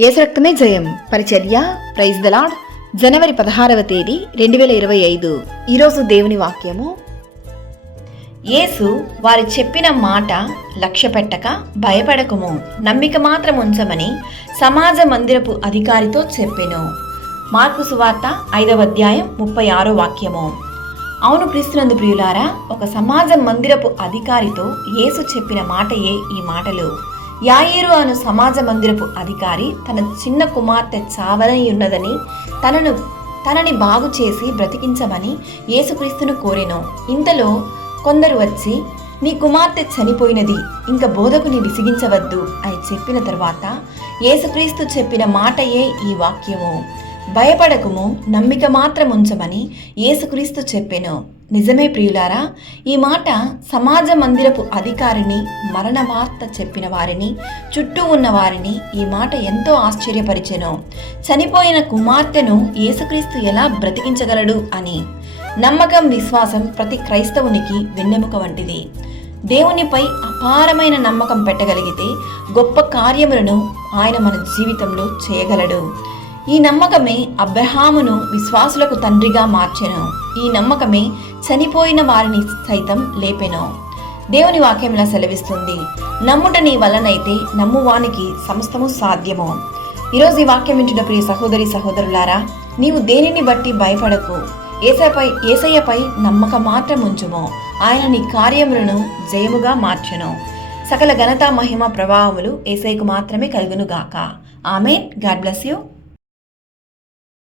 యేసు రక్తమే జయం. పరిచర్య. Praise the Lord. జనవరి 16వ తేదీ 2025. ఈరోజు దేవుని వాక్యము. యేసు వారి చెప్పిన మాట లక్ష్య పెట్టక భయపడకుము, నమ్మిక మాత్రం ఉంచమని సమాజ మందిరపు అధికారితో చెప్పెను. మార్కు సువార్త 5వ అధ్యాయం 36వ వాక్యము. అవును క్రీస్తునందు ప్రియులారా, ఒక సమాజ మందిరపు అధికారితో యేసు చెప్పిన మాటయే ఈ మాటలు. యాయీరు అను సమాజ మందిరపు అధికారి తన చిన్న కుమార్తె చావనయున్నదని తనని బాగు చేసి బ్రతికించమని యేసుక్రీస్తును కోరెను. ఇంతలో కొందరు వచ్చి, నీ కుమార్తె చనిపోయినది, ఇంక బోధకుని విసిగించవద్దు అని చెప్పిన తర్వాత యేసుక్రీస్తు చెప్పిన మాటయే ఈ వాక్యము. భయపడకుము, నమ్మిక మాత్రం ఉంచమని యేసుక్రీస్తు చెప్పెను. నిజమే ప్రియులారా, ఈ మాట సమాజ మందిరపు అధికారిని, మరణ వార్త చెప్పిన వారిని, చుట్టూ ఉన్న వారిని ఈ మాట ఎంతో ఆశ్చర్యపరిచెను. చనిపోయిన కుమార్తెను యేసుక్రీస్తు ఎలా బ్రతికించగలడు అని. నమ్మకం, విశ్వాసం ప్రతి క్రైస్తవునికి వెన్నెముక వంటిది. దేవునిపై అపారమైన నమ్మకం పెట్టగలిగితే గొప్ప కార్యములను ఆయన మన జీవితంలో చేయగలడు. ఈ నమ్మకమే అబ్రహామును విశ్వాసులకు తండ్రిగా మార్చెను. ఈ నమ్మకమే చనిపోయిన వారిని సైతం లేపెను. దేవుని వాక్యం ఇలా సెలవిస్తుంది, నమ్ముట నీ వలనైతే నమ్మువానికి సమస్తము సాధ్యము. ఈరోజు ఈ వాక్యం వింటున్న ప్రియ సహోదరి సహోదరులారా, నీవు దేనిని బట్టి భయపడకు, యేసయ్యపై నమ్మకం మాత్రం ఉంచుము. ఆయన నీ కార్యములను జయముగా మార్చెను. సకల ఘనత, మహిమ, ప్రభావములు యేసయ్యకు మాత్రమే కలుగును గాక. ఆమేన్. God bless you.